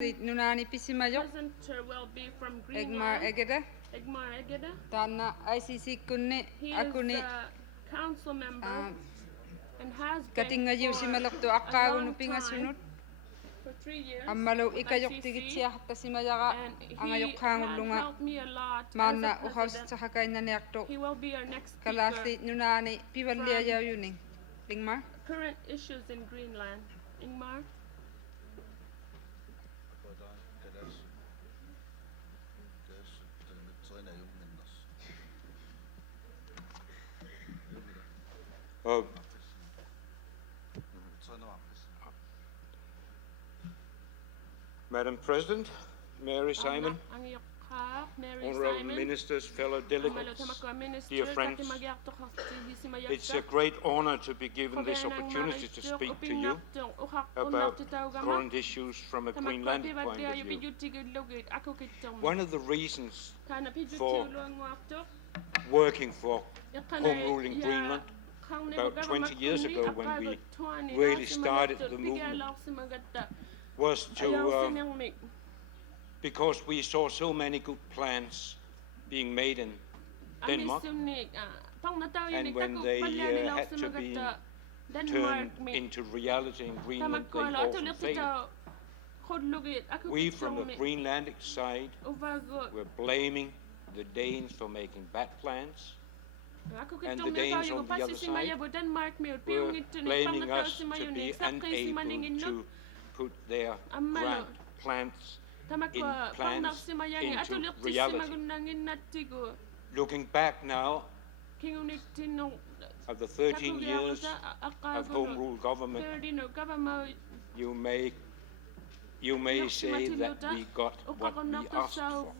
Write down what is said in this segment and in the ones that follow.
Nunani Pisimayo, Presenter will be from Edmar Greenland. Egeden, Edmar Egeden. Tana ICC Kunne, He Akune, is a council member and has Katinga been for Yusimalok to a Akago long Nupinga Sunut, time, for 3 years, Amalo with Ikayok ICC, Tigitsia, Tasimayaga, and he Angayok had Lunga, helped me a lot Mana as a Uhos president. Sahakaina Nekto, He will be our next Kalasi speaker. Nunani, Pivalia Yuning, Ingmar. Current issues in Greenland. Ingmar? Madam President, Mary Simon, honorable ministers, fellow delegates, dear friends, it's a great honor to be given this opportunity to speak to you about current issues from a Greenlandic point of view. One of the reasons for working for home rule in Greenland about 20 years ago, when we really started the movement, was to because we saw so many good plans being made in Denmark, and when they had to be turned into reality in Greenland, they often failed. We from the Greenlandic side were blaming the Danes for making bad plans, and the Danes on the other side were blaming us to be unable to put their grand plans into reality. Looking back now, of the 13 years of home rule government, you may say that we got what we asked for.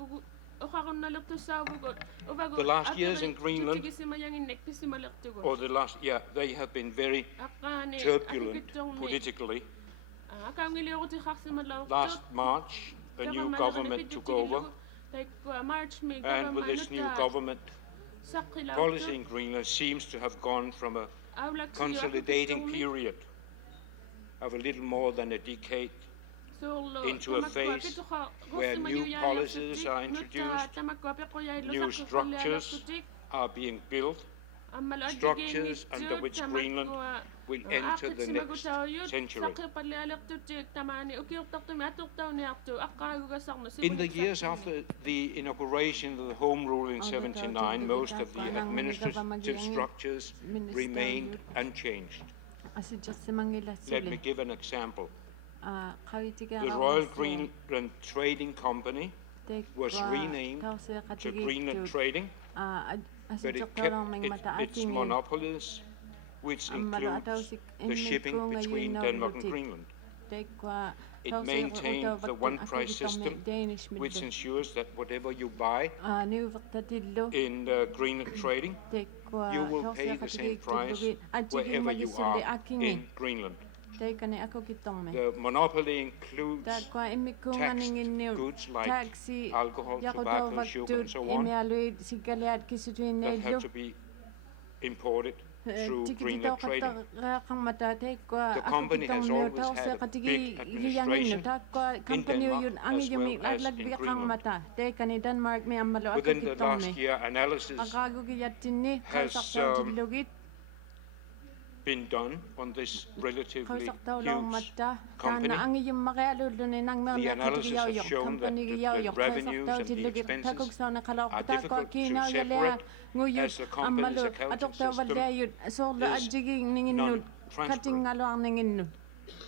The last years in Greenland, or the last year, they have been very turbulent politically. Last March, a new government took over, and with this new government, policy in Greenland seems to have gone from a consolidating period of a little more than a decade into a phase where new policies are introduced, new structures are being built, structures under which Greenland will enter the next century. In the years after the inauguration of the Home Rule in 1979, most of the administrative structures remained unchanged. Let me give an example. The Royal Greenland Trading Company was renamed to Greenland Trading, but it kept its monopolies, which includes the shipping between Denmark and Greenland. It maintained the one-price system, which ensures that whatever you buy in Greenland Trading, you will pay the same price wherever you are in Greenland. The monopoly includes taxed goods like alcohol, tobacco, sugar, and so on, that have to be imported through Greenland Trading. The company has always had a big administration in Denmark as well as in Greenland. Within the last year, analysis has been done on this relatively huge company. The analysis has shown that the revenues and the expenses are difficult to separate, as the company's accounting system is non-transparent.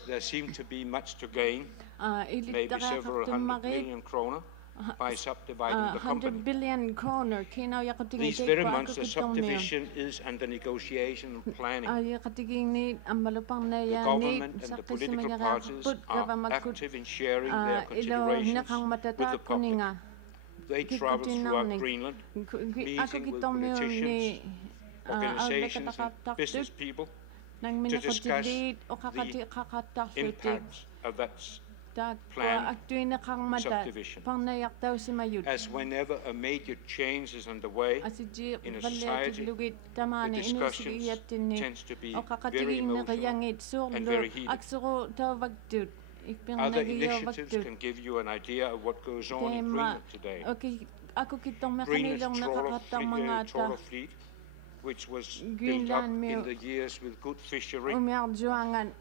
There seems to be much to gain, maybe several 100 million kroner, by subdividing the company. These very months, the subdivision is under negotiation and planning. The government and the political parties are active in sharing their considerations with the public. They travel throughout Greenland, meeting with politicians, organizations, and business people to discuss the impacts of that planned subdivision. As whenever a major change is underway in a society, the discussions tends to be very emotional and very heated. Other initiatives can give you an idea of what goes on in Greenland today. Greenland's trawler fleet, which was built up in the years with good fishery,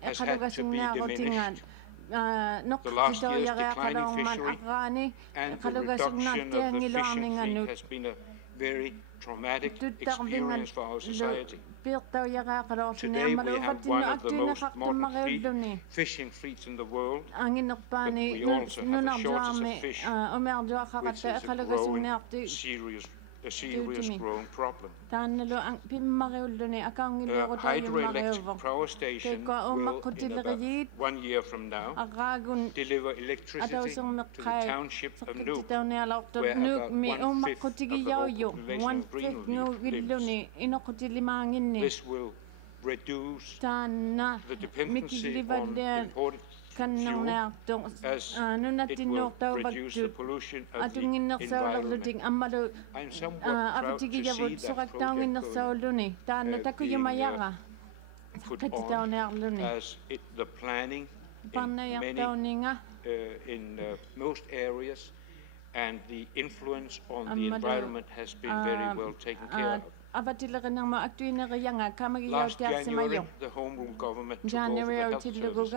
has had to be diminished. The last year's decline in fishery and the reduction of the fishing fleet has been a very traumatic experience for our society. Today we have one of the most modern fishing fleets in the world, but we also have a shortage of fish, which is a serious growing problem. Hydroelectric power station will, in about 1 year from now, deliver electricity to the township of Nuuk, where about 1/5 of the whole population of Greenland lives. This will reduce the dependency on imported fuel, as it will reduce the pollution of the environment. I'm somewhat proud to see that project being put on, as the planning in most areas and the influence on the environment has been very well taken care of. Last January, the Home Rule government took over the health services.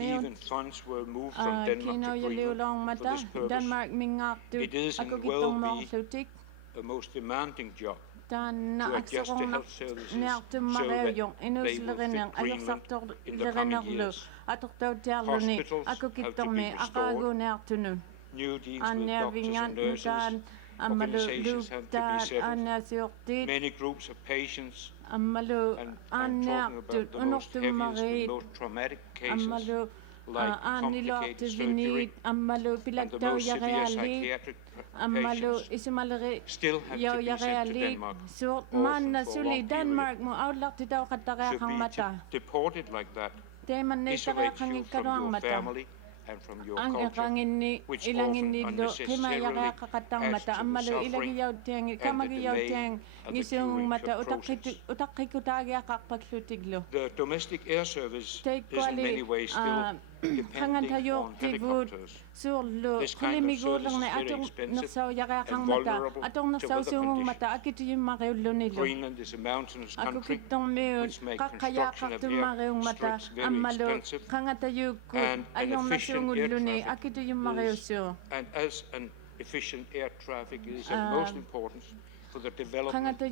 Even funds were moved from Denmark to Greenland for this purpose. It is and will be a most demanding job to adjust the health services so that they will fit Greenland in the coming years. Hospitals have to be restored. New deals with doctors and nurses. Organizations have to be settled. Many groups of patients, and I'm talking about the most heaviest and most traumatic cases, like complicated surgery and the most severe psychiatric patients, still have to be sent to Denmark, often for long periods. To be deported like that isolates you from your family and from your culture, which often unnecessarily adds to the suffering and the delay of the queuing process. The domestic air service is in many ways still depending on helicopters. This kind of service is very expensive and vulnerable to weather conditions. Greenland is a mountainous country, which makes construction of airstrips very expensive, and an efficient air traffic is of most importance for the development of the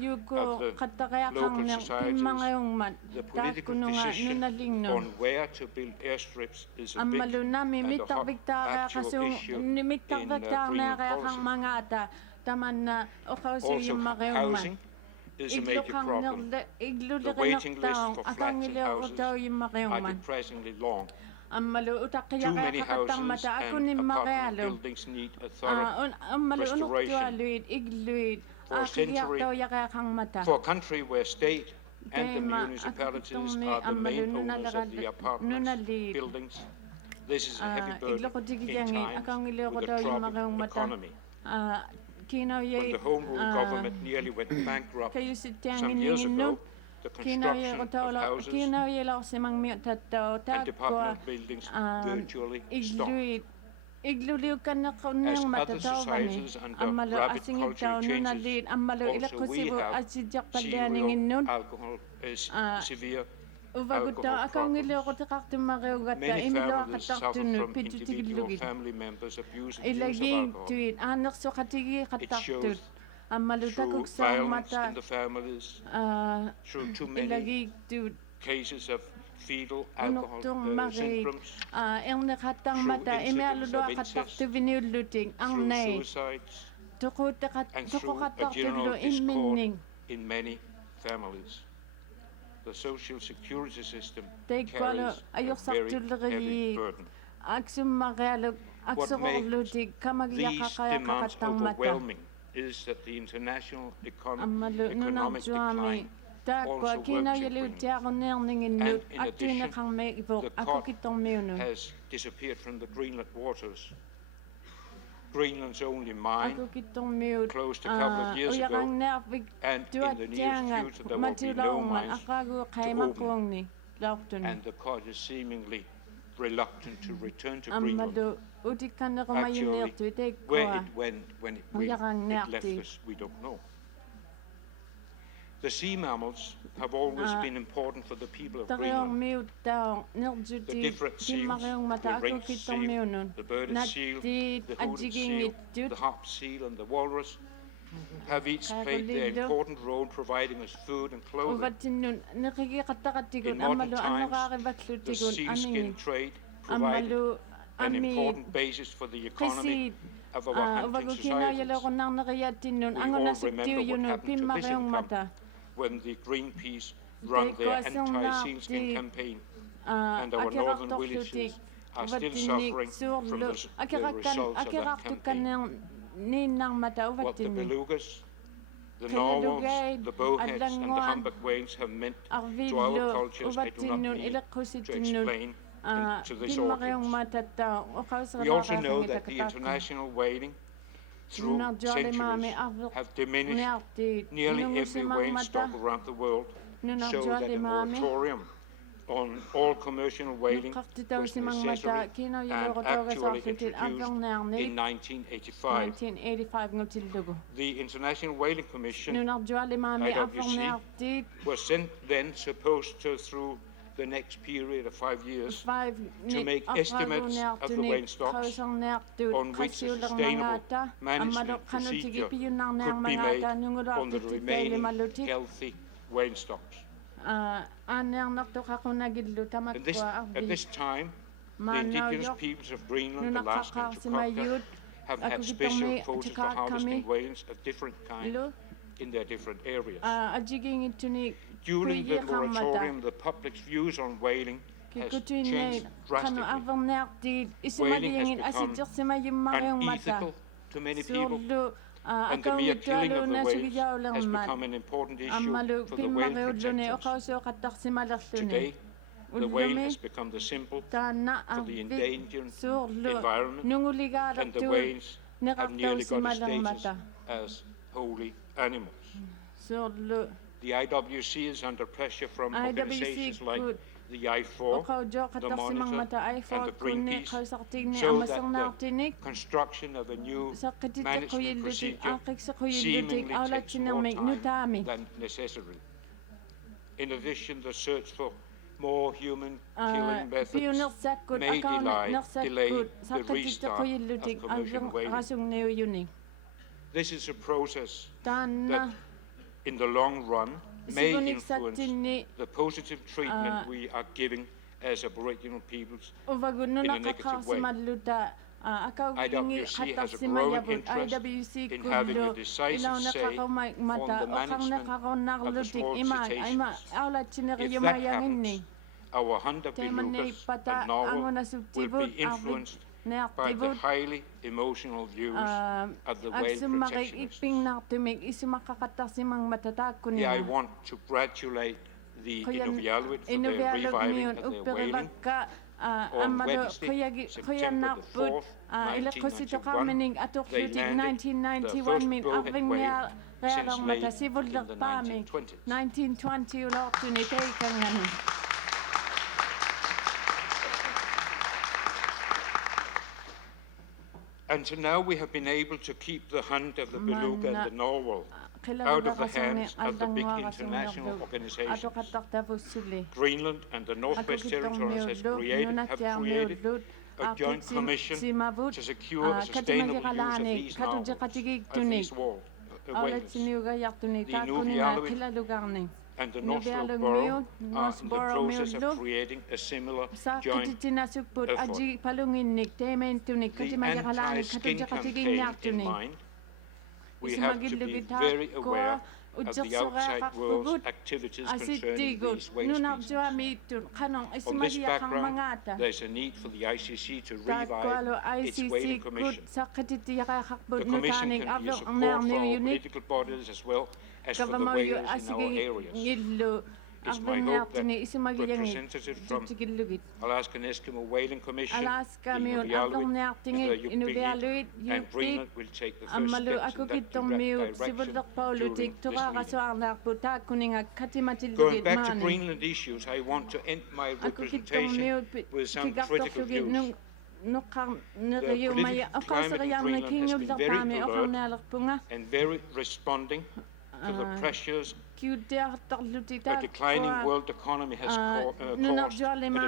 local societies. The political decision on where to build airstrips is a big and a hot actual issue in Greenland policy. Also, housing is a major problem. The waiting list for flats and houses are depressingly long. Too many houses and apartment buildings need a thorough restoration. For a country where state and the municipalities are the main owners of the apartments, buildings, this is a heavy burden in times with a troubled economy. When the Home Rule government nearly went bankrupt some years ago, the construction of houses and department buildings virtually stopped. As other societies under rapid cultural changes, also we have severe alcohol problems. Many families suffer from individual family members' abusive use of alcohol. It shows through violence in the families, through too many cases of fetal alcohol syndromes, through incidents of incest, through suicides, and through a general discord in many families. The social security system carries a very heavy burden. What makes these demands overwhelming is that the international economic decline also works in Greenland. And in addition, the cod has disappeared from the Greenland waters. Greenland's only mine closed a couple of years ago, and in the near future there will be no mines to open. And the cod is seemingly reluctant to return to Greenland. Actually, Where it went when it left us, we don't know. The sea mammals have always been important for the people of Greenland. The different seals, the ringed seal, the birded seal, the hooded seal, the harp seal and the walrus have each played their important role providing us food and clothing. In modern times, the sealskin trade provided an important basis for the economy of our hunting societies. We all remember what happened to this income when the Greenpeace ran their anti-sealskin campaign, and our northern villages are still suffering from the results of that campaign. What the belugas, the narwhals, the bowheads and the humpback whales have meant to our cultures, I do not need to explain to this audience. We also know that the international whaling through centuries have diminished nearly every whale stock around the world, so that a moratorium on all commercial whaling was necessary and actually introduced in 1985. The International Whaling Commission, IWC, was then supposed to, through the next period of 5 years, to make estimates of the whale stocks on which a sustainable management procedure could be made on the remaining healthy whale stocks. At this time, the indigenous peoples of Greenland, Alaska and Chukotka have had special quotas for harvesting whales of different kinds in their different areas. During the moratorium, the public's views on whaling has changed drastically. Whaling has become unethical to many people, and the mere killing of the whales has become an important issue for the whale protectors. Today, the whale has become the symbol for the endangered environment, and the whales have nearly got a status as holy animals. The IWC is under pressure from organizations like the I4, the Monitor, and the Greenpeace, so that the construction of a new management procedure seemingly takes more time than necessary. In addition, the search for more human-killing methods may delay the restart of commercial whaling. This is a process that, in the long run, may influence the positive treatment we are giving as Aboriginal peoples in a negative way. IWC has a growing interest in having a decisive say on the management of the small cetaceans. If that happens, our hunt of belugas and narwhal will be influenced by the highly emotional views of the whale protectionists. Yeah, I want to congratulate the Inuit for their reviving of their whaling. On Wednesday, September the 4th, 1991, they landed the first bowhead whale since late in the 1920s. Until now, we have been able to keep the hunt of the beluga and the narwhal out of the hands of the big international organizations. Greenland and the Northwest Territories have created a joint commission to secure a sustainable use of these narwhals, of these whales. The Inuit and the Northwest Borough are in the process of creating a similar joint effort. The anti-skin campaign in mind, we have to be very aware of the outside world's activities concerning these whale species. On this background, there is a need for the ICC to revive its whaling commission. The commission can be a support for our political bodies as well as for the whalers in our areas. It's my hope that representatives from Alaskan Eskimo Whaling Commission, the Inuvialuit, and Greenland will take the first steps in that direction during this meeting. Going back to Greenland issues, I want to end my representation with some critical views. The political climate in Greenland has been very alert and very responding to the pressures a declining world economy has caused at a time with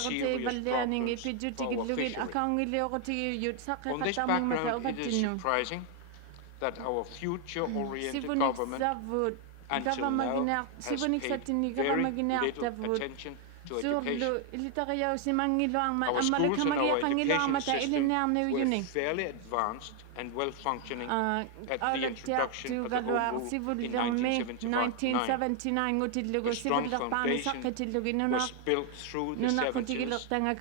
serious problems for our fisheries. On this background, it is surprising that our future-oriented government until now has paid very little attention to education. Our schools and our education system were fairly advanced and well-functioning at the introduction of the Home Rule in 1979. A strong foundation was built through the 70s as a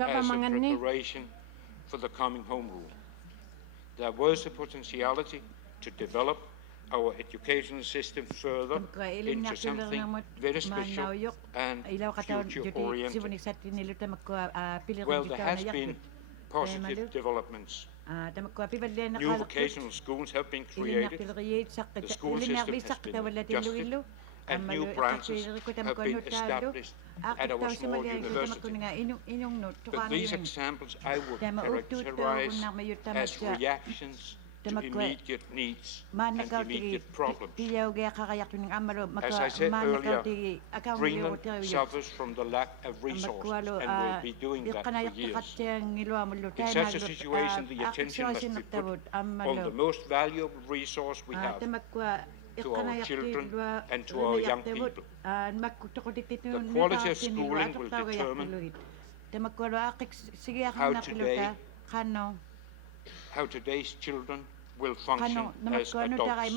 preparation for the coming Home Rule. There was a potentiality to develop our education system further into something very special and future-oriented. Well, there has been positive developments. New vocational schools have been created, the school system has been adjusted, and new branches have been established at our small university. But these examples I would characterize as reactions to immediate needs and immediate problems. As I said earlier, Greenland suffers from the lack of resources and will be doing that for years. In such a situation, the attention must be put on the most valuable resource we have, to our children and to our young people. The quality of schooling will determine how today's children will function as adults.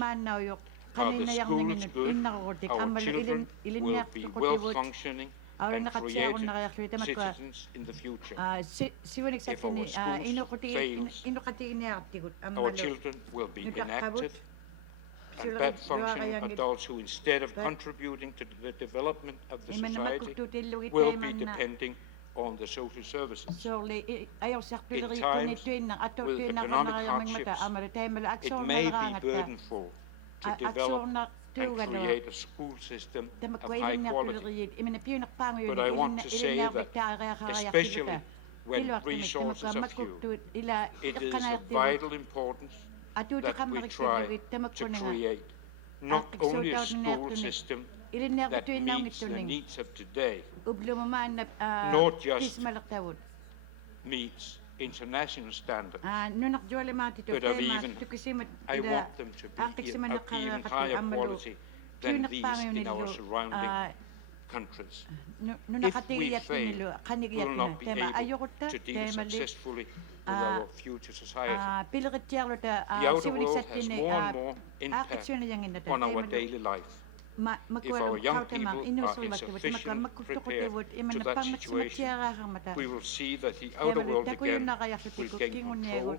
Are the schools good? Our children will be well-functioning and creative citizens in the future. If our schools fail, our children will be inactive and bad-functioning adults who, instead of contributing to the development of the society, will be depending on the social services. In times with economic hardships, it may be burdenful to develop and create a school system of high quality. But I want to say that, especially when resources are few, it is of vital importance that we try to create not only a school system that meets the needs of today, not just meets international standards, but of even, I want them to be of even higher quality than these in our surrounding countries. If we fail, we will not be able to deal successfully with our future society. The outer world has more and more impact on our daily life. If our young people are insufficiently prepared to that situation, we will see that the outer world again will gain control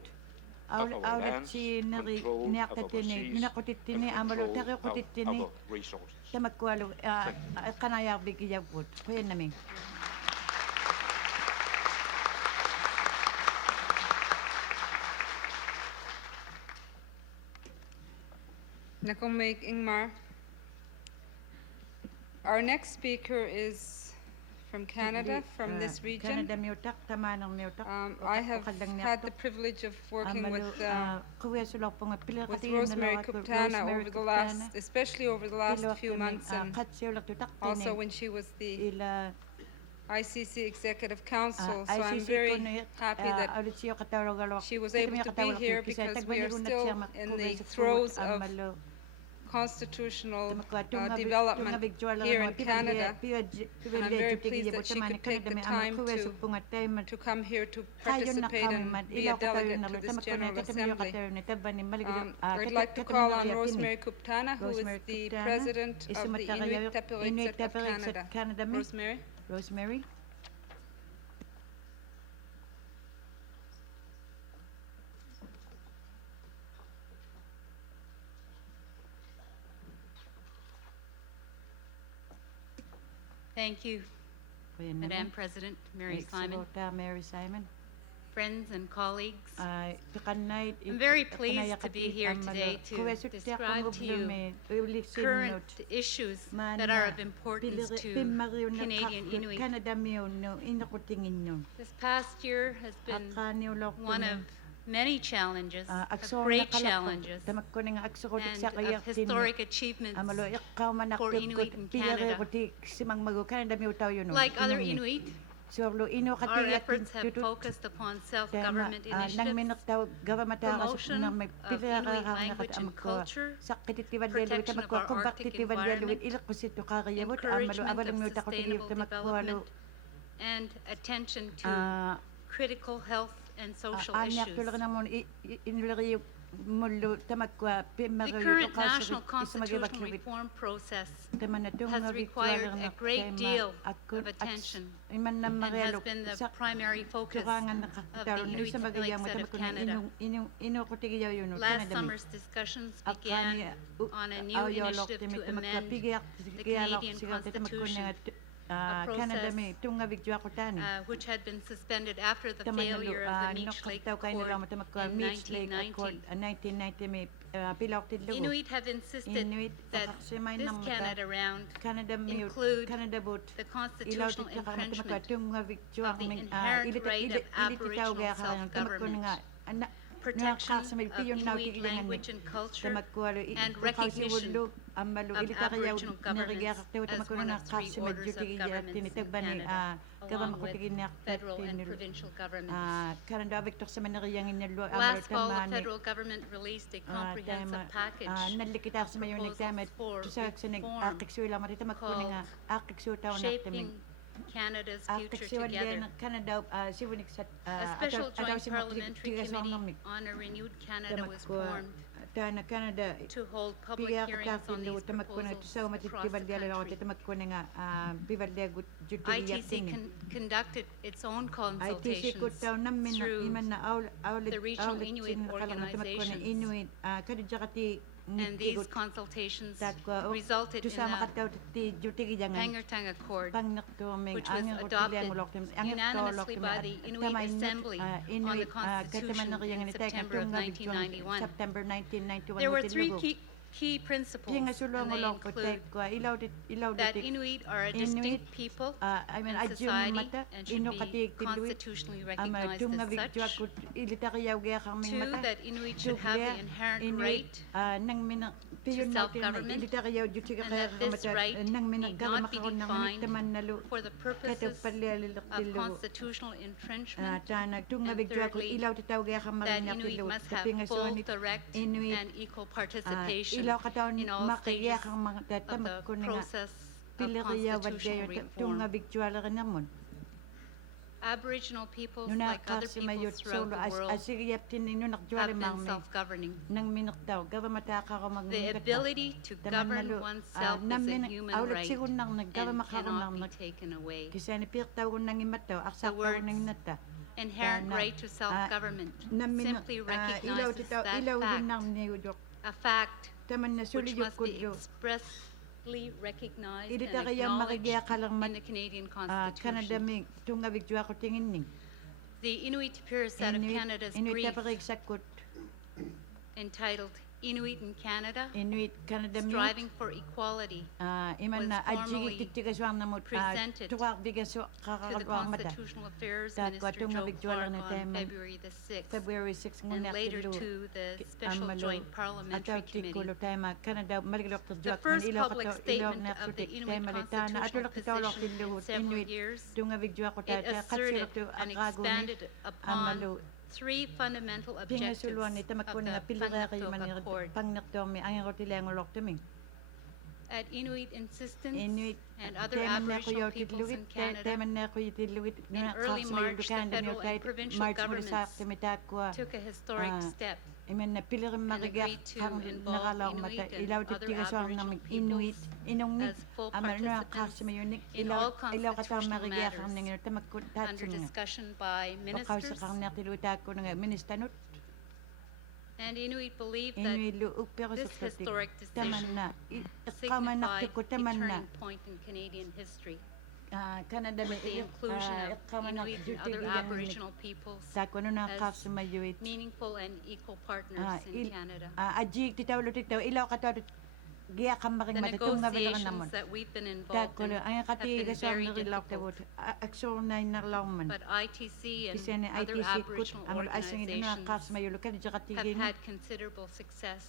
of our lands, control of our seas, and control of our resources. Nakomik Ingmar. Our next speaker is from Canada, from this region. I have had the privilege of working with Rosemarie Kuptana over the last, especially over the last few months, and also when she was the ICC Executive Council. So I'm very happy that she was able to be here, because we are still in the throes of constitutional development here in Canada, and I'm very pleased that she could take the time to come here to participate and be a delegate to this General Assembly. I'd like to call on Rosemarie Kuptana, who is the President of the Inuit Teperitset of Canada. Rosemary. Thank you, Madam President, Mary Simon, Mary Simon. friends and colleagues. I'm I'm very pleased to be here today to describe to you current issues that are of importance to Canadian Inuit. This past year has been one of many challenges, of great challenges, and of historic achievements for Inuit in Canada. Like other Inuit, our efforts have focused upon self-government initiatives, promotion of Inuit language and culture, protection of our Arctic environment, encouragement of sustainable development, and attention to critical health and social issues. The current national constitutional reform process has required a great deal of attention and has been the primary focus of the Inuit Lakeside of Canada. Last summer's discussions began on a new initiative to amend the Canadian Constitution, a process which had been suspended after the failure of the Meech Lake Accord in 1990. Inuit have insisted that this Canada round include the constitutional entrenchment of the inherent right of Aboriginal self-government, protection of Inuit language and culture, and recognition of Aboriginal governance as one of three orders of governments in Canada, along with federal and provincial governments. Last fall, the federal government released a comprehensive package of proposals for reform called Shaping Canada's Future Together. A special joint parliamentary committee on a renewed Canada was formed to hold public hearings on these proposals across the country. ITC conducted its own consultations through the regional Inuit organizations, and these consultations resulted in the Pangnirtung Accord, which was adopted unanimously by the Inuit Assembly on the Constitution in September of 1991. There were three key principles, and they include that Inuit are a distinct people in society and should be constitutionally recognized as such. 2, that Inuit should have the inherent right to self-government, and that this right need not be defined for the purposes of constitutional entrenchment. And thirdly, that Inuit must have full, direct, and equal participation in all stages of the process of constitutional reform. Aboriginal peoples, like other peoples throughout the world, have been self-governing. The ability to govern oneself is a human right and cannot be taken away. The words inherent right to self-government simply recognizes that fact, a fact which must be expressly recognized and acknowledged in the Canadian Constitution. The Inuit Pirasat of Canada's brief, entitled Inuit in Canada, Striving for Equality, was formally presented to the Constitutional Affairs Minister Joe Clark on February the 6th, and later to the Special Joint Parliamentary Committee. The first public statement of the Inuit constitutional position in several years, it asserted and expanded upon 3 fundamental objectives of the Pangnirtung Accord. At Inuit insistence and other Aboriginal peoples in Canada, in early March, the federal and provincial governments took a historic step and agreed to involve Inuit and other Aboriginal peoples as full participants in all constitutional matters under discussion by ministers. And Inuit believe that this historic decision signified a turning point in Canadian history. Canada with the inclusion of Inuit and other Aboriginal peoples as meaningful and equal partners in Canada. The negotiations that we've been involved in have been very difficult, but ITC and other Aboriginal organizations have had considerable success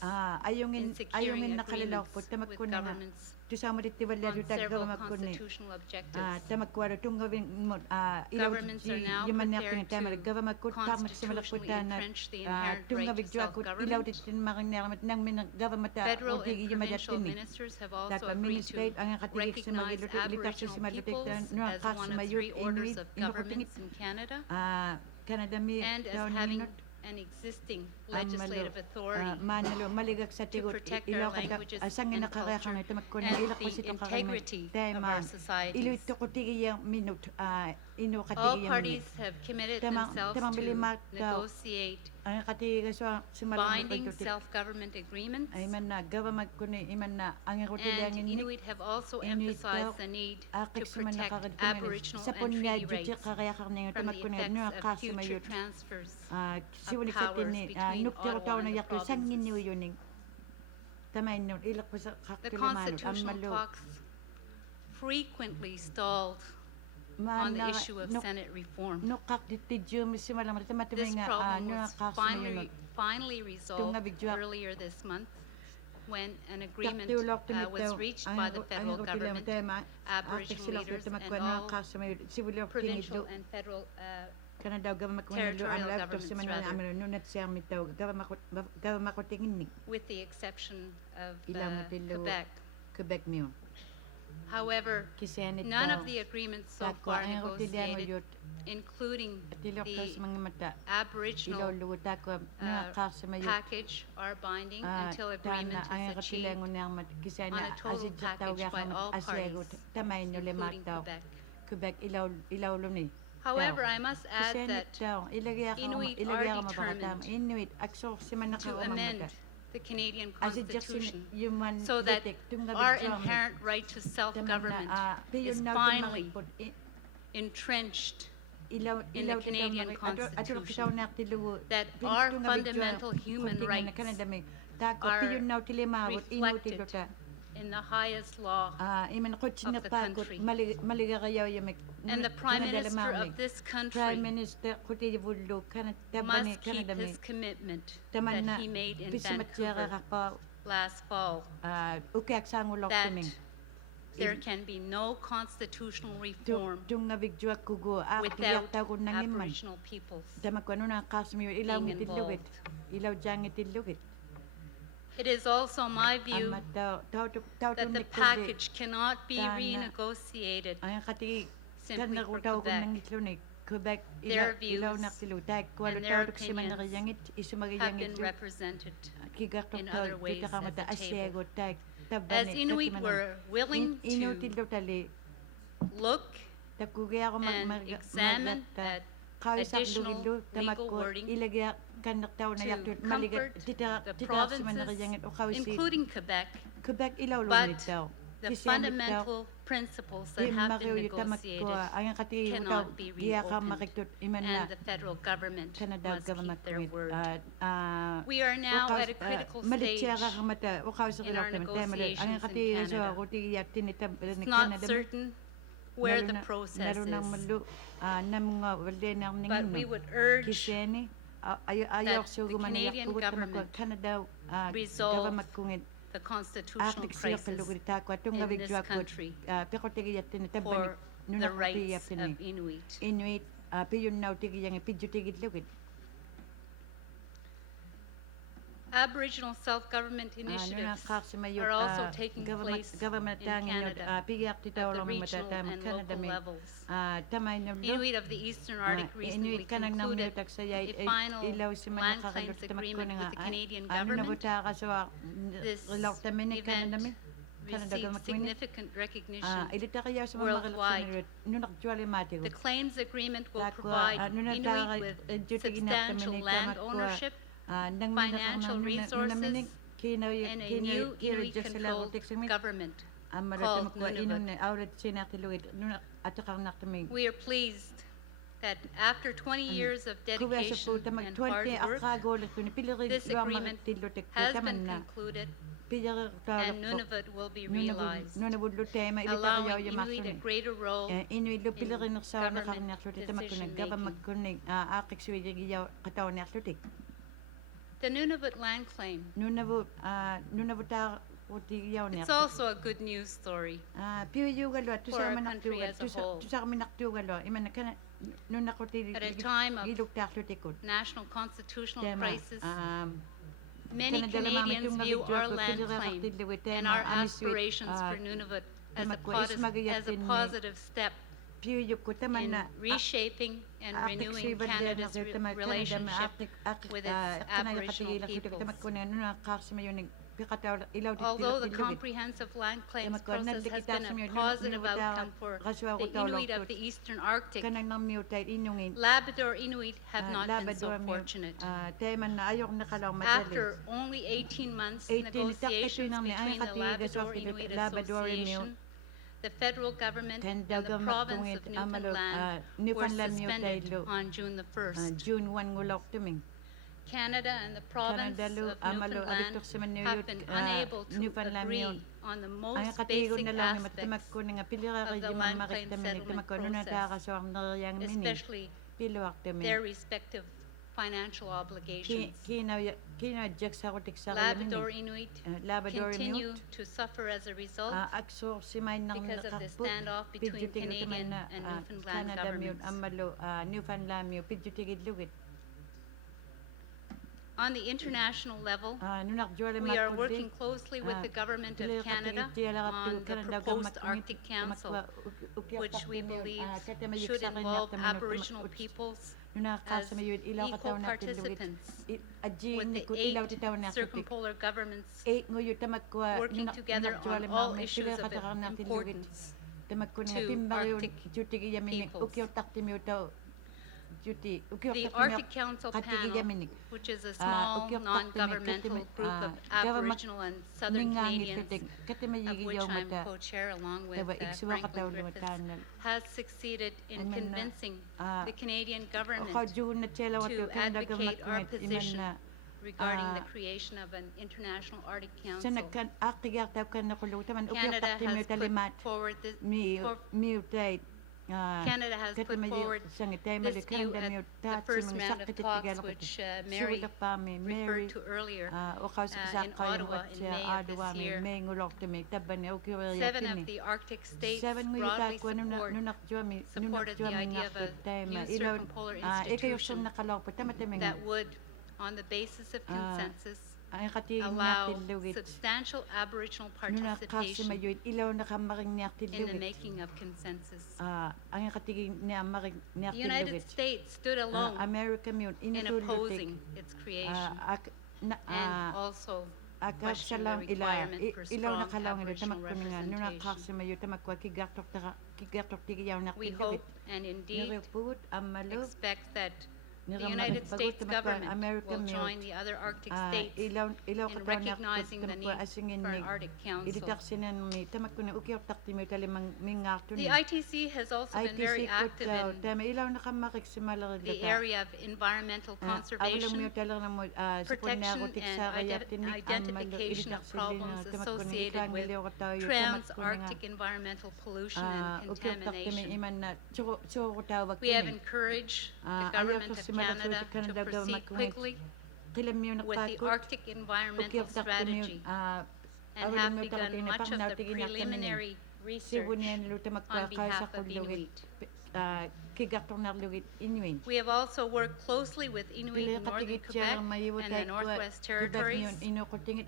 in securing agreements with governments on several constitutional objectives. Governments are now prepared to constitutionally entrench the inherent right to self-government. Federal and provincial ministers have also agreed to recognize Aboriginal peoples as one of 3 orders of governments in Canada and as having an existing legislative authority to protect our languages and culture and the integrity of our societies. All parties have committed themselves to negotiate binding self-government agreements, and Inuit have also emphasized the need to protect Aboriginal and treaty rights from the effects of future transfers of powers between Ottawa and the provinces. The constitutional talks frequently stalled on the issue of Senate reform. This problem was finally resolved earlier this month when an agreement was reached by the federal government, Aboriginal leaders, and all provincial and federal territorial governments, with the exception of Quebec. However, none of the agreements so far negotiated, including the Aboriginal package, are binding until agreement is achieved on a total package by all parties, including Quebec. However, I must add that Inuit are determined to amend the Canadian Constitution so that our inherent right to self-government is finally entrenched in the Canadian Constitution, that our fundamental human rights are reflected in the highest law of the country. And the Prime Minister of this country must keep his commitment that he made in Vancouver last fall, that there can be no constitutional reform without Aboriginal peoples being involved. It is also my view that the package cannot be renegotiated simply for Quebec. Their views and their opinions have been represented in other ways at the table. As Inuit, we're willing to look and examine at additional legal wording to comfort the provinces, including Quebec, but the fundamental principles that have been negotiated cannot be reopened, and the federal government must keep their word. We are now at a critical stage in our negotiations in Canada. It's not certain where the process is, but we would urge that the Canadian government resolve the constitutional crisis in this country for the rights of Inuit. Aboriginal self-government initiatives are also taking place in Canada at the regional and local levels. Inuit of the Eastern Arctic recently concluded a final land claims agreement with the Canadian government. This event received significant recognition worldwide. The claims agreement will provide Inuit with substantial land ownership, financial resources, and a new Inuit-controlled government called Nunavut. We are pleased that after 20 years of dedication and hard work, this agreement has been concluded and Nunavut will be realized, allowing Inuit a greater role in government decision-making. The Nunavut land claim. It's also a good news story for our country as a whole. At a time of national constitutional crisis, many Canadians view our land claim and our aspirations for Nunavut as a positive step in reshaping and renewing Canada's relationship with its Aboriginal peoples. Although the comprehensive land claims process has been a positive outcome for the Inuit of the Eastern Arctic, Labrador Inuit have not been so fortunate. After only 18 months negotiations between the Labrador Inuit Association, the federal government and the province of Newfoundland were suspended on June the 1st. Canada and the province of Newfoundland have been unable to agree on the most basic aspects of the land claim settlement process, especially their respective financial obligations. Labrador Inuit continue to suffer as a result because of the standoff between Canadian and Newfoundland governments. On the international level, we are working closely with the Government of Canada on the proposed Arctic Council, which we believe should involve Aboriginal peoples as equal participants, with the 8 circumpolar governments working together on all issues of importance to Arctic peoples. The Arctic Council panel, which is a small non-governmental group of Aboriginal and Southern Canadians, of which I'm co-chair along with Franklin Griffiths, has succeeded in convincing the Canadian government to advocate our position regarding the creation of an international Arctic Council. Canada has put forward this view at the first round of talks, which Mary referred to earlier in Ottawa in May of this year. 7 of the Arctic states broadly supported the idea of a new circumpolar institution that would, on the basis of consensus, allow substantial Aboriginal participation in the making of consensus. The United States stood alone in opposing its creation and also questioned the requirement for strong Aboriginal representation. We hope and indeed expect that the United States government will join the other Arctic states in recognizing the need for an Arctic Council. The ITC has also been very active in the area of environmental conservation, protection and identification of problems associated with trans-Arctic environmental pollution and contamination. We have encouraged the government of Canada to proceed quickly with the Arctic environmental strategy and have begun much of the preliminary research on behalf of Inuit. We have also worked closely with Inuit in Northern Quebec and the Northwest Territories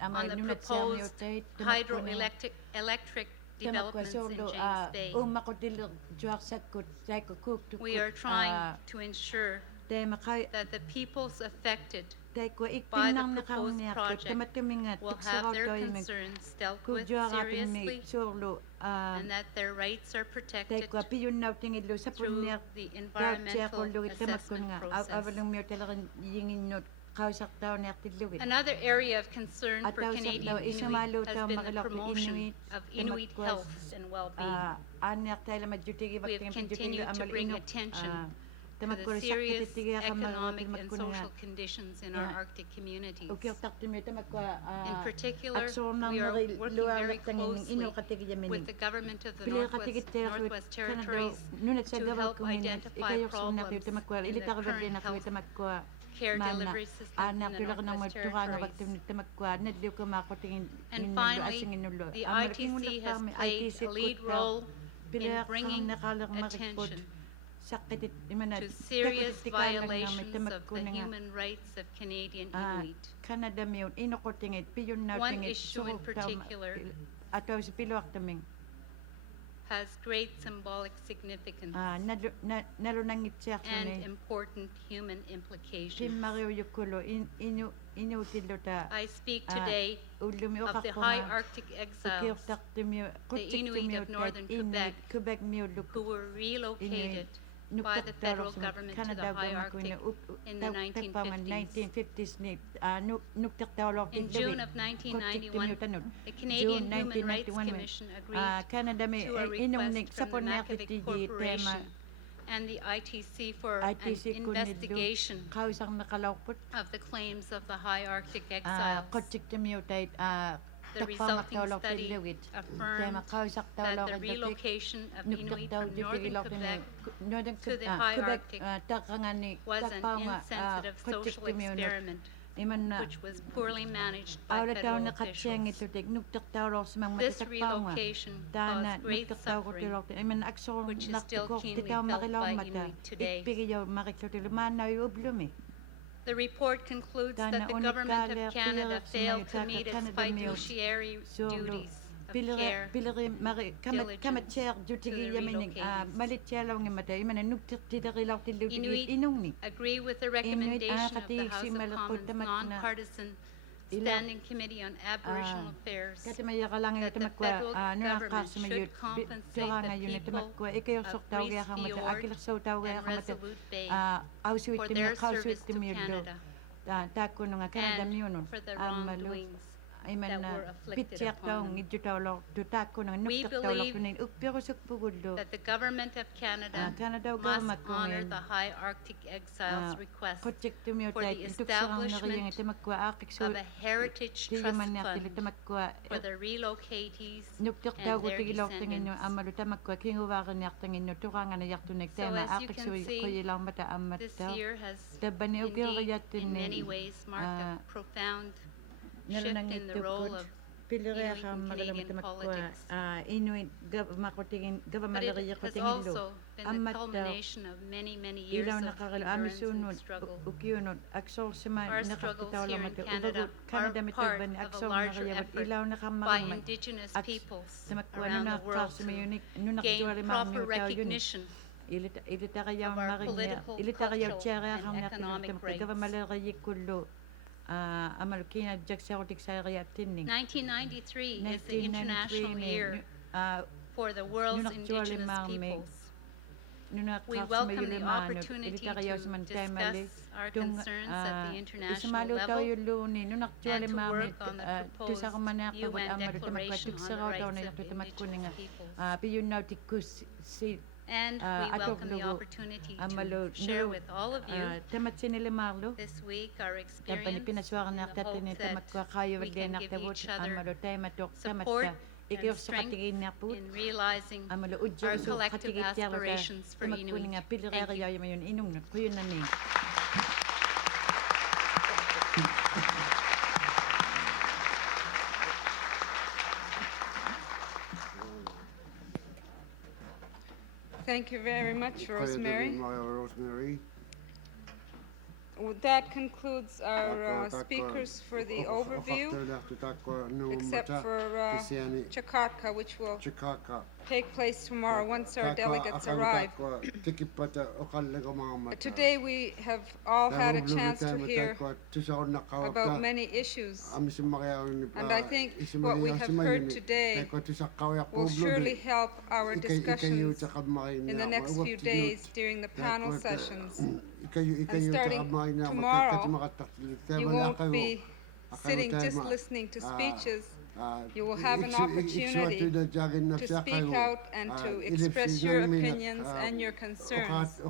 on the proposed hydroelectric developments in James Bay. We are trying to ensure that the peoples affected by the proposed project will have their concerns dealt with seriously and that their rights are protected through the environmental assessment process. Another area of concern for Canadian Inuit has been the promotion of Inuit health and well-being. We have continued to bring attention to the serious economic and social conditions in our Arctic communities. In particular, we are working very closely with the government of the Northwest Territories to help identify problems in the current health care delivery system in the Northwest Territories. And finally, the ITC has played a lead role in bringing attention to serious violations of the human rights of Canadian Inuit. One issue in particular has great symbolic significance and important human implications. I speak today of the high Arctic exiles, the Inuit of northern Quebec, who were relocated by the federal government to the high Arctic in the 1950s. In June of 1991, the Canadian Human Rights Commission agreed to a request from the Makivik Corporation and the ITC for an investigation of the claims of the high Arctic exiles. The resulting study affirmed that the relocation of Inuit from northern Quebec to the high Arctic was an insensitive social experiment which was poorly managed by federal officials. This relocation caused great suffering, which is still keenly felt by Inuit today. The report concludes that the Government of Canada failed to meet its fiduciary duties of care, diligence to the relocatees. Inuit agree with the recommendation of the House of Commons nonpartisan Standing Committee on Aboriginal Affairs that the federal government should compensate the people of Grise Fiord and Resolute Bay for their service to Canada and for the wrongdoings that were afflicted upon them. We believe that the Government of Canada must honor the high Arctic exiles' request for the establishment of a heritage trust fund for the relocatees and their descendants. So as you can see, this year has indeed in many ways marked a profound shift in the role of Inuit in Canadian politics. But it has also been the culmination of many, many years of endurance and struggle. Our struggles here in Canada are part of a larger effort by Indigenous peoples around the world to gain proper recognition of our political, cultural, and economic rights. 1993 is the International Year for the world's Indigenous peoples. We welcome the opportunity to discuss our concerns at the international level and to work on the proposed UN Declaration on the Rights of Indigenous Peoples. And we welcome the opportunity to share with all of you this week our experience in the hope that we can give each other support and strength in realizing our collective aspirations for Inuit. Thank you. Thank you very much, Rosemarie. That concludes our speakers for the overview, except for Chakatka, which will take place tomorrow once our delegates arrive. Today we have all had a chance to hear about many issues, and I think what we have heard today will surely help our discussions in the next few days during the panel sessions. And starting tomorrow, you won't be sitting just listening to speeches. You will have an opportunity to speak out and to express your opinions and your concerns.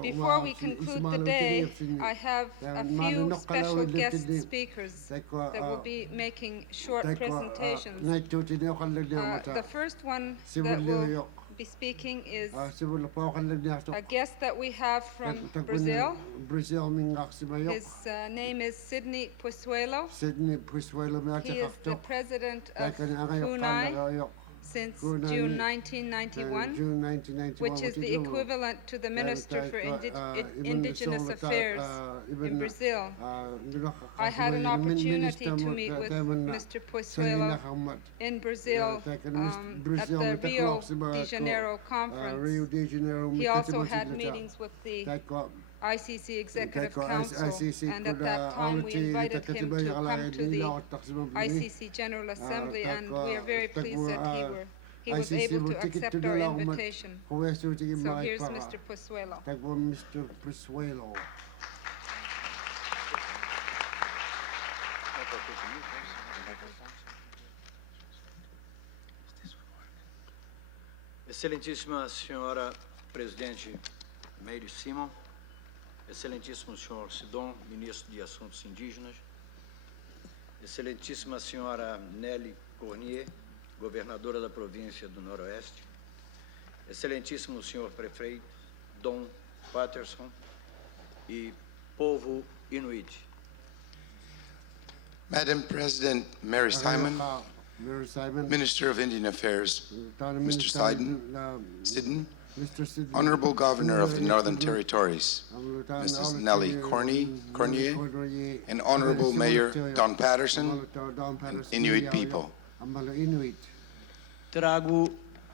Before we conclude the day, I have a few special guest speakers that will be making short presentations. The first one that will be speaking is a guest that we have from Brazil. His name is Sydney Possuelo. He is the president of Funai since June 1991, which is the equivalent to the Minister for Indigenous Affairs in Brazil. I had an opportunity to meet with Mr. Possuelo in Brazil at the Rio de Janeiro conference. He also had meetings with the ICC Executive Council, and at that time we invited him to come to the ICC General Assembly, and we are very pleased that he was able to accept our invitation. So here's Mr. Possuelo. Excelentíssima Senhora Presidente Meire Simon, Excelentíssimo Senhor Sidon, Ministro de Assuntos Indígenas, Excelentíssima Senhora Nelly Cornier, Governadora da Província do Noroeste, Excelentíssimo Senhor Prefeito Dom Patterson e povo Inuit. Madam President Mary Simon, Minister of Indian Affairs, Mr. Sidon, Honorable Governor of the Northern Territories, Mrs. Nelly Cornier, and Honorable Mayor Don Patterson, and Inuit people. Trago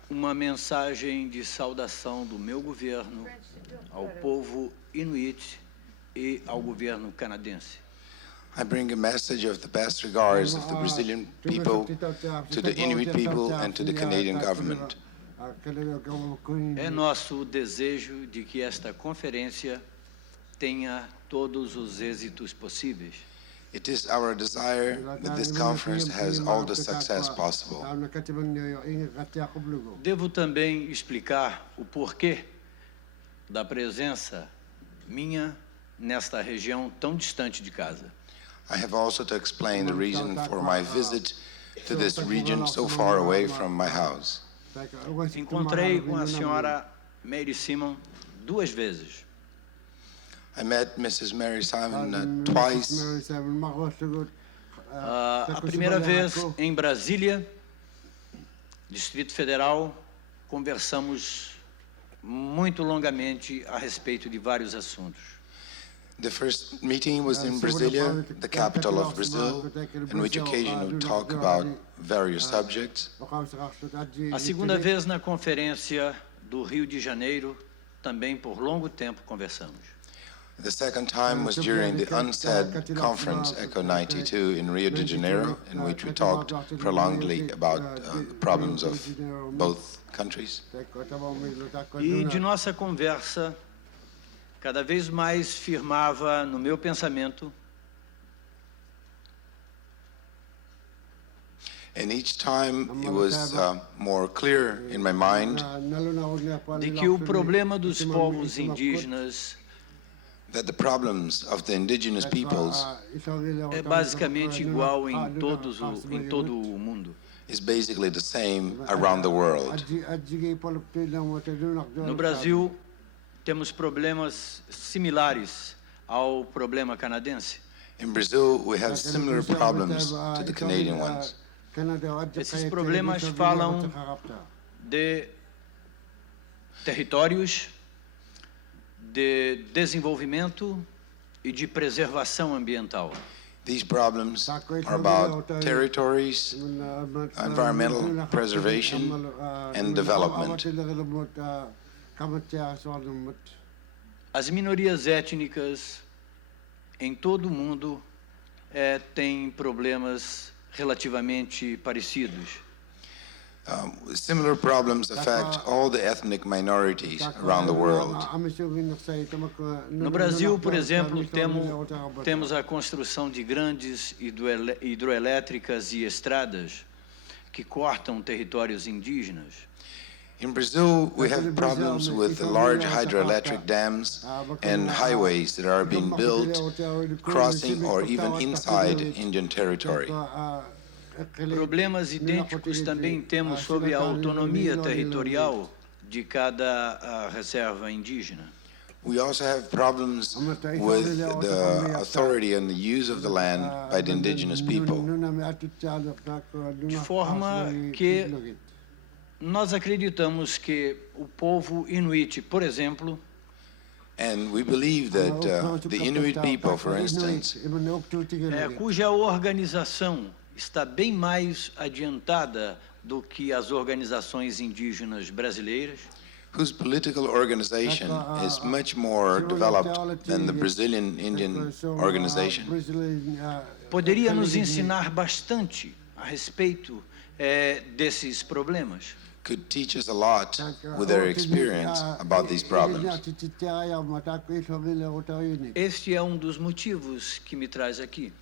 uma mensagem de saudação do meu governo ao povo Inuit e ao governo canadense. I bring a message of the best regards of the Brazilian people to the Inuit people and to the Canadian government. É nosso desejo de que esta conferência tenha todos os êxitos possíveis. It is our desire that this conference has all the success possible. Devo também explicar o porquê da presença minha nesta região tão distante de casa. I have also to explain the reason for my visit to this region so far away from my house. Encontrei com a senhora Mary Simon 2 vezes. I met Mrs. Mary Simon twice. A primeira vez em Brasília, Distrito Federal, conversamos muito longamente a respeito de vários assuntos. The first meeting was in Brasilia, the capital of Brazil, in which occasion we talk about various subjects. A segunda vez na conferência do Rio de Janeiro, também por longo tempo conversamos. The second time was during the UNCED conference, ECHO 92, in Rio de Janeiro, in which we talked prolongedly about the problems of both countries. E de nossa conversa, cada vez mais firmava no meu pensamento And each time it was more clear in my mind de que o problema dos povos indígenas that the problems of the indigenous peoples é basicamente igual em todo o mundo. is basically the same around the world. No Brasil, temos problemas similares ao problema canadense. In Brazil, we have similar problems to the Canadian ones. Esses problemas falam de territórios, de desenvolvimento e de preservação ambiental. These problems are about territories, environmental preservation, and development. As minorias étnicas em todo o mundo têm problemas relativamente parecidos. Similar problems affect all the ethnic minorities around the world. No Brasil, por exemplo, temos a construção de grandes hidroelétricas e estradas que cortam territórios indígenas. In Brazil, we have problems with the large hydroelectric dams and highways that are being built crossing or even inside Indian territory. Problemas idênticos também temos sobre a autonomia territorial de cada reserva indígena. We also have problems with the authority and the use of the land by the indigenous people. De forma que nós acreditamos que o povo Inuit, por exemplo, and we believe that the Inuit people, for instance, cuja organização está bem mais adiantada do que as organizações indígenas brasileiras, whose political organization is much more developed than the Brazilian Indian organization, poderia nos ensinar bastante a respeito desses problemas. Could teach us a lot with their experience about these problems. Este é um dos motivos que me traz aqui.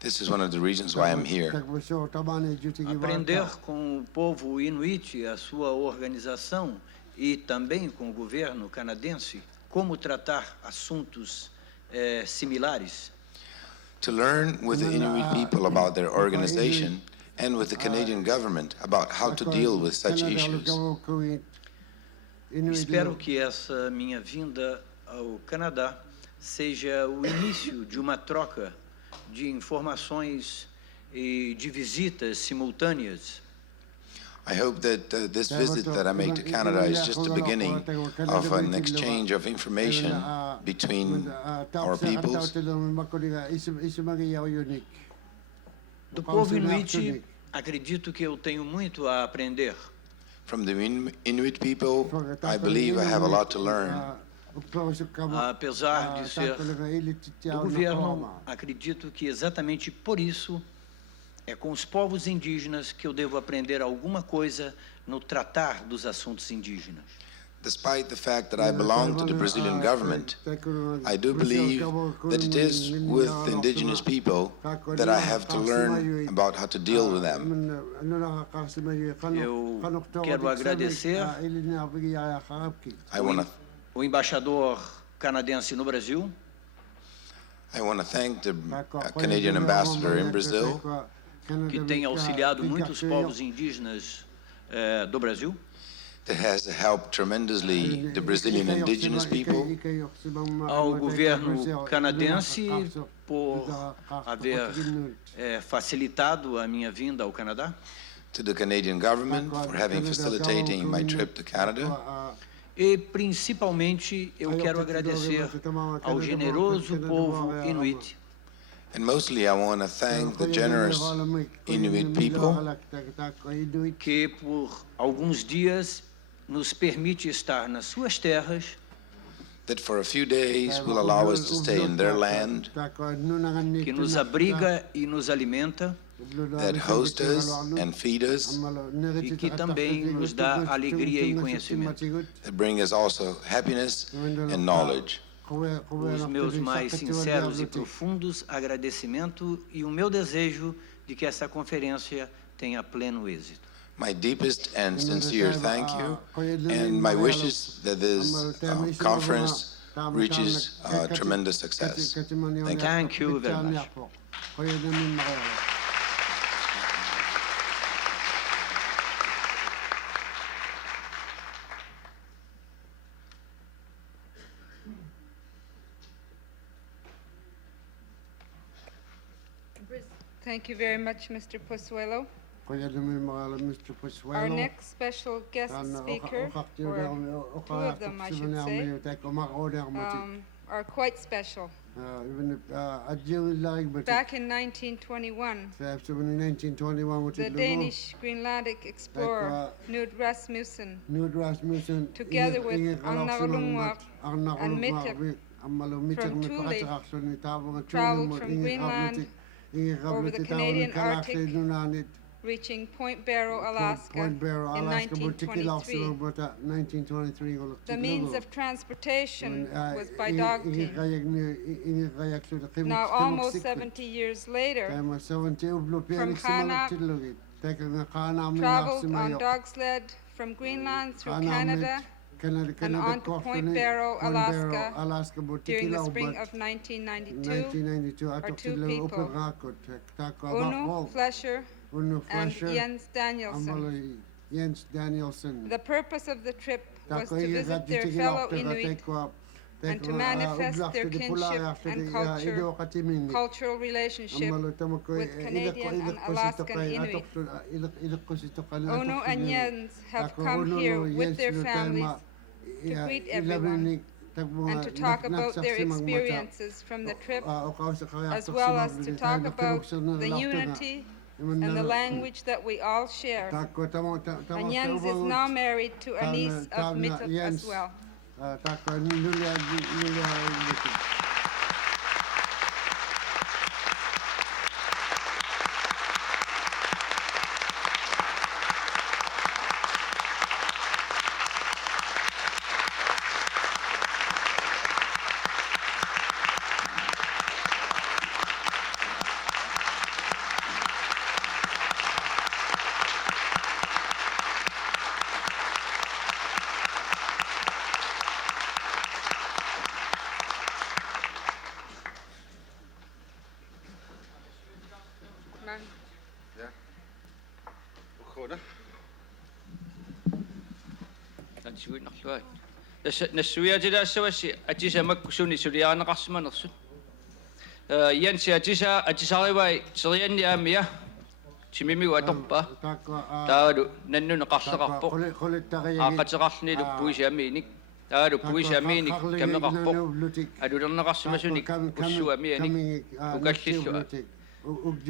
This is one of the reasons why I'm here. Aprender com o povo Inuit, a sua organização e também com o governo canadense como tratar assuntos similares. To learn with the Inuit people about their organization and with the Canadian government about how to deal with such issues. Espero que essa minha vinda ao Canadá seja o início de uma troca de informações e de visitas simultâneas. I hope that this visit that I made to Canada is just the beginning of an exchange of information between our peoples. Do povo Inuit, acredito que eu tenho muito a aprender. From the Inuit people, I believe I have a lot to learn. Apesar de ser do governo, acredito que exatamente por isso é com os povos indígenas que eu devo aprender alguma coisa no tratar dos assuntos indígenas. Despite the fact that I belong to the Brazilian government, I do believe that it is with the indigenous people that I have to learn about how to deal with them. Eu quero agradecer o embaixador canadense no Brasil. I want to thank the Canadian ambassador in Brazil, que tem auxiliado muitos povos indígenas do Brasil. That has helped tremendously the Brazilian indigenous people. Ao governo canadense por haver facilitado a minha vinda ao Canadá. To the Canadian government for having facilitating my trip to Canada. E principalmente eu quero agradecer ao generoso povo Inuit. And mostly I want to thank the generous Inuit people que por alguns dias nos permite estar nas suas terras, that for a few days will allow us to stay in their land, que nos abriga e nos alimenta, that host us and feed us, e que também nos dá alegria e conhecimento. that bring us also happiness and knowledge. Os meus mais sinceros e profundos agradecimentos e o meu desejo de que essa conferência tenha pleno êxito. My deepest and sincere thank you, and my wishes that this conference reaches tremendous success. Thank you very much. Thank you very much, Mr. Possuelo. Our next special guest speaker, or two of them I should say, are quite special. Back in 1921, the Danish Greenlandic explorer Knud Rasmussen, together with Annavalungaq and Mittep from Thule, traveled from Greenland over the Canadian Arctic, reaching Point Barrow, Alaska, in 1923. The means of transportation was by dog team. Now, almost 70 years later, from Qaanaaq, traveled on dog sled from Greenland through Canada and on to Point Barrow, Alaska, during the spring of 1992, are two people, Unu Flesher and Jens Danielson. The purpose of the trip was to visit their fellow Inuit and to manifest their kinship and cultural relationship with Canadian and Alaskan Inuit. Unu and Jens have come here with their families to greet everyone and to talk about their experiences from the trip, as well as to talk about the unity and the language that we all share. And Jens is now married to a niece of Mittep as well. Nasuiatidaassavassi atisamakkusuni suliaanaqarsimanersut Jensi atisarivai serianniaamia timimigu atorpa taadu nannuneqarleqarpo aaqateqarluni puisiamiinik taadu puisiamiinik kameqarpo alulerneqarsimasunik ussuamianik ukallillu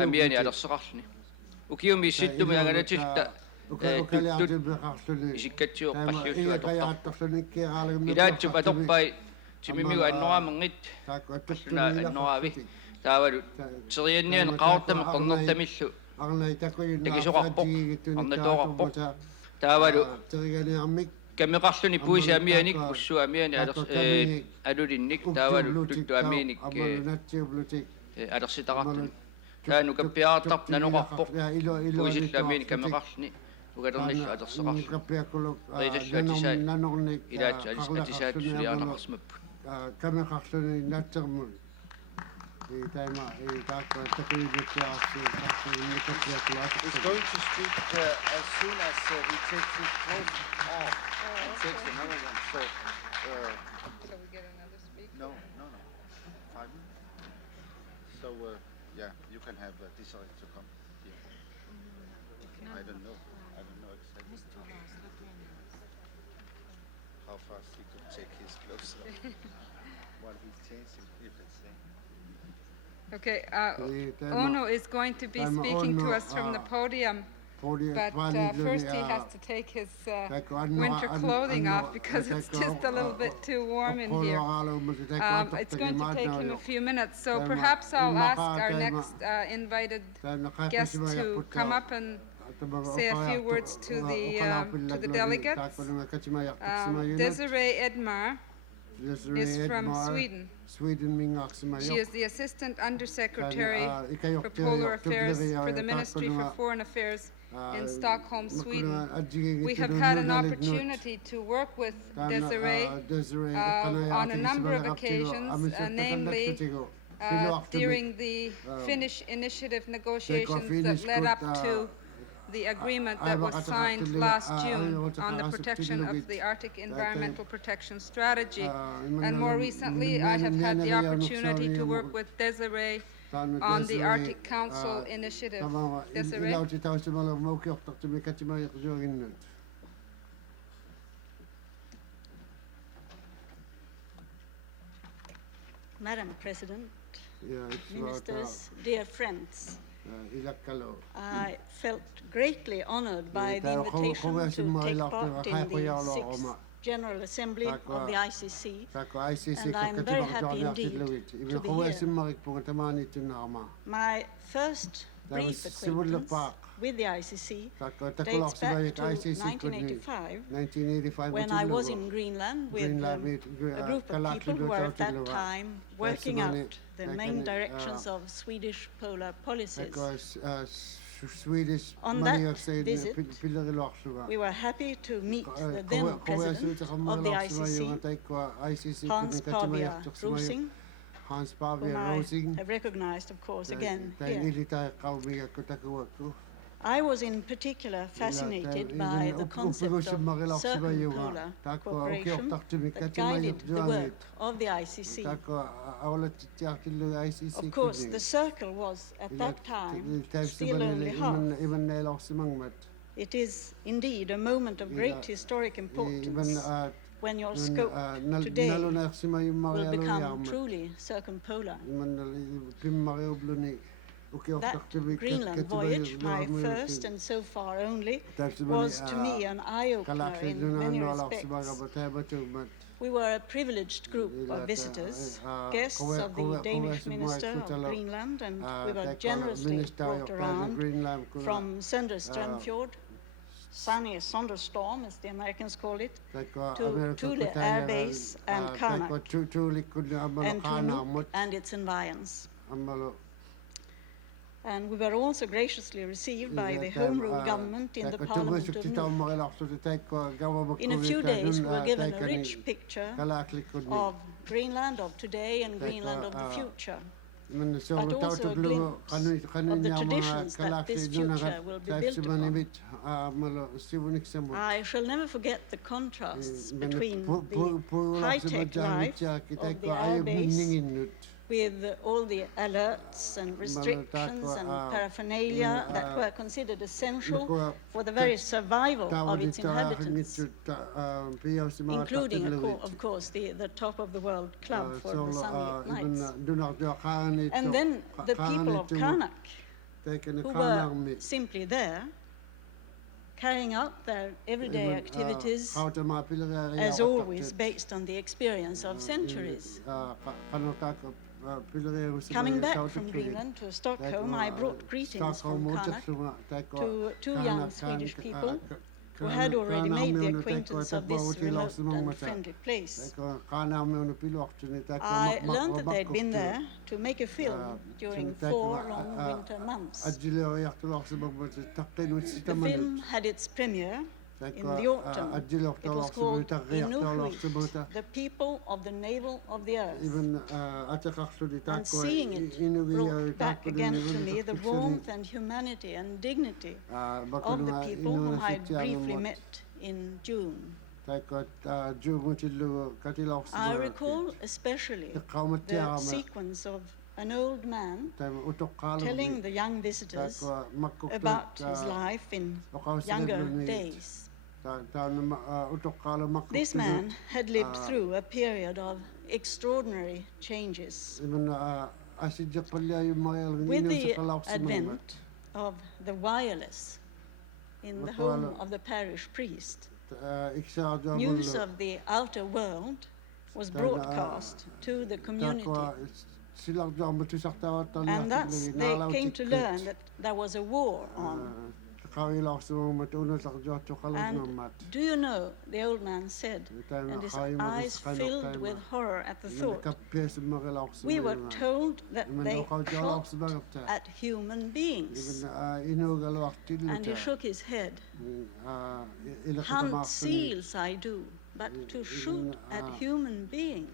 amiani alerseqarluni ukiumi issittumu anganatilta isikkatsiuq qalluussu atortar ilaatsup atorpai timimigu annoraamengit qalluna annoraavi taavalu serianniane qaortama qernertamillu takisoqarpoq arnatoqarpoq taavalu kameqarluni puisiamianik ussuamiani alulinnik taavalu tuttuamiinik alersitaqartuni taanu kappiaartarp nanoqarpoq puisillamiini kameqarluni ugalernissu alerseqarlu qiilallu atisaa ilaatsu atisaat suliaanaqarsmappu kameqarluni naatsermun taima taakka He's going to speak as soon as he takes his clothes off and takes another one. So we get another speaker? No. 5 minutes. So yeah, you can have Desiree to come here. I don't know exactly how fast he could take his clothes off while he's changing. You can say. Okay, Ono is going to be speaking to us from the podium, but first he has to take his winter clothing off because it's just a little bit too warm in here. It's going to take him a few minutes, so perhaps I'll ask our next invited guest to come up and say a few words to the delegates. Desiree Edmar is from Sweden. She is the Assistant Undersecretary for Polar Affairs for the Ministry for Foreign Affairs in Stockholm, Sweden. We have had an opportunity to work with Desiree on a number of occasions, namely during the Finnish initiative negotiations that led up to the agreement that was signed last June on the protection of the Arctic Environmental Protection Strategy. And more recently, I have had the opportunity to work with Desiree on the Arctic Council initiative. Desiree? Madam President, Yeah, it's ministers, dear friends, ilakalo. I felt greatly honored by the invitation to take part in the 6th General Assembly of the ICC, and I'm very happy indeed to be here. My first brief acquaintance with the ICC dates back to 1985, when I was in Greenland with a group of people who were at that time working out the main directions of Swedish polar policies. On that visit, we were happy to meet the then president of the ICC, Hans Pavia Rosing, whom I have recognized, of course, again here. I was in particular fascinated by the concept of circumpolar cooperation that guided the work of the ICC. Of course, the circle was at that time still only half. It is indeed a moment of great historic importance when your scope today will become truly circumpolar. That Greenland voyage, my first and so far only, was to me an eye-opener in many respects. We were a privileged group of visitors, guests of the Danish Minister of Greenland, and we were generously brought around from Sønderstrømfjord, sunny Sonderstorm, as the Americans call it, to Thule Air Base and Karnak, and to Nuuk and its environs. And we were also graciously received by the Home Rule government in the Parliament of Nuuk. In a few days, we were given a rich picture of Greenland of today and Greenland of the future, but also a glimpse of the traditions that this future will be built upon. I shall never forget the contrasts between the high-tech life of the airbase with all the alerts and restrictions and paraphernalia that were considered essential for the very survival of its inhabitants, including, of course, the top of the world club for the sunny nights. And then the people of Karnak, who were simply there, carrying out their everyday activities, as always based on the experience of centuries. Coming back from Greenland to Stockholm, I brought greetings from Karnak to two young Swedish people who had already made the acquaintance of this remote and friendly place. I learned that they'd been there to make a film during 4 long winter months. The film had its premiere in the autumn. It was called Inuit, the people of the navel of the earth. And seeing it brought back again to me the warmth and humanity and dignity of the people whom I had briefly met in June. I recall especially the sequence of an old man telling the young visitors about his life in younger days. This man had lived through a period of extraordinary changes. With the advent of the wireless in the home of the parish priest, news of the outer world was broadcast to the community. And thus they came to learn that there was a war on. And do you know, the old man said, and his eyes filled with horror at the thought, we were told that they shot at human beings. And he shook his head. Hunt seals I do, but to shoot at human beings.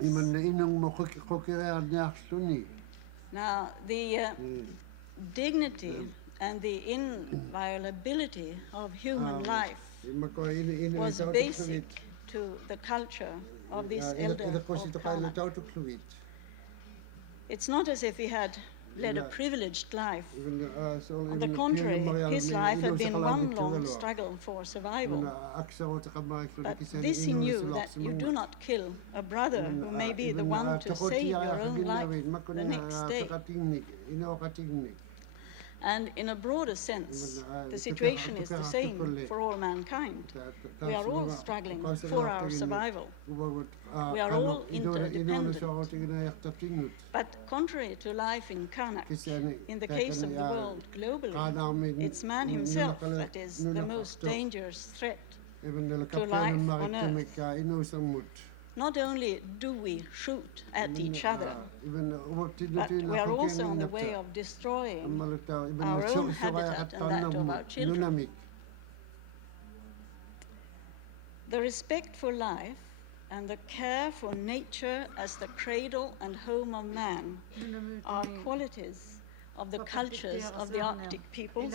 Now, the dignity and the inviolability of human life was basic to the culture of this elder of Karnak. It's not as if he had led a privileged life. On the contrary, his life had been one long struggle for survival. But this he knew, that you do not kill a brother who may be the one to save your own life the next day. And in a broader sense, the situation is the same for all mankind. We are all struggling for our survival. We are all interdependent. But contrary to life in Karnak, in the case of the world globally, it's man himself that is the most dangerous threat to life on Earth. Not only do we shoot at each other, but we are also on the way of destroying our own habitat and that of our children. The respect for life and the care for nature as the cradle and home of man are qualities of the cultures of the Arctic peoples,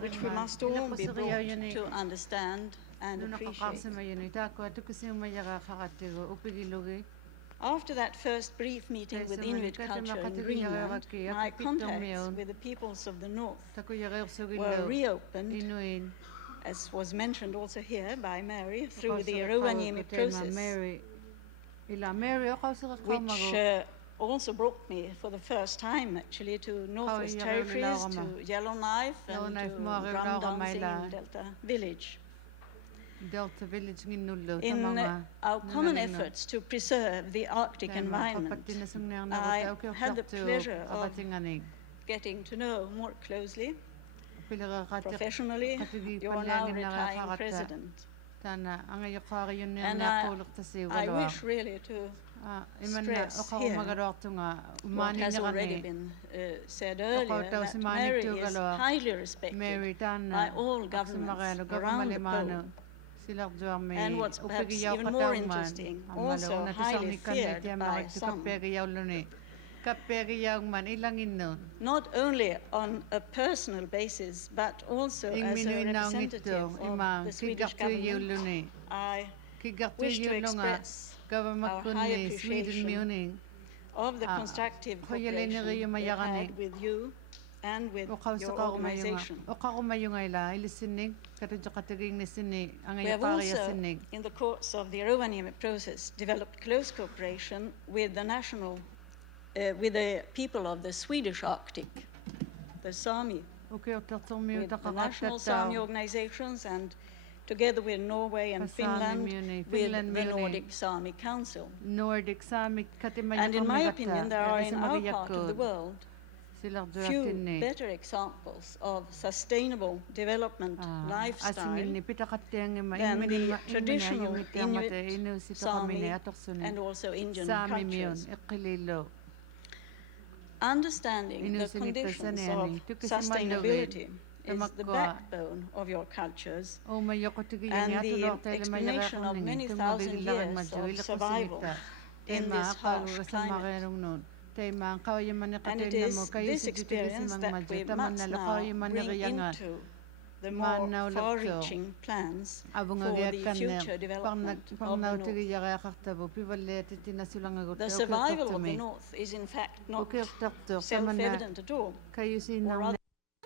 which we must all be brought to understand and appreciate. After that first brief meeting with Inuit culture in Greenland, my contacts with the peoples of the north were reopened, as was mentioned also here by Mary, through the Rovaniemi process, which also brought me for the first time actually to Northwest Territories, to Yellowknife, and to drum dancing in Delta Village. In our common efforts to preserve the Arctic environment, I had the pleasure of getting to know more closely, professionally, your now retiring president. And I wish really to stress here what has already been said earlier, that Mary is highly respected by all governments around the pole. And what's perhaps even more interesting, also highly feared by some. Not only on a personal basis, but also as a representative of the Swedish government, I wish to express our high appreciation of the constructive cooperation we have had with you and with your organization. We have also, in the course of the Rovaniemi process, developed close cooperation with with the people of the Swedish Arctic, the Sami, with the national Sami organizations, and together with Norway and Finland, with the Nordic Sami Council. And in my opinion, there are in our part of the world few better examples of sustainable development lifestyle than the traditional Inuit, Sami, and also Indian cultures. Understanding the conditions of sustainability is the backbone of your cultures and the explanation of many thousand years of survival in this harsh climate. And it is this experience that we must now bring into the more far-reaching plans for the future development of the North. The survival of the North is in fact not self-evident at all, or rather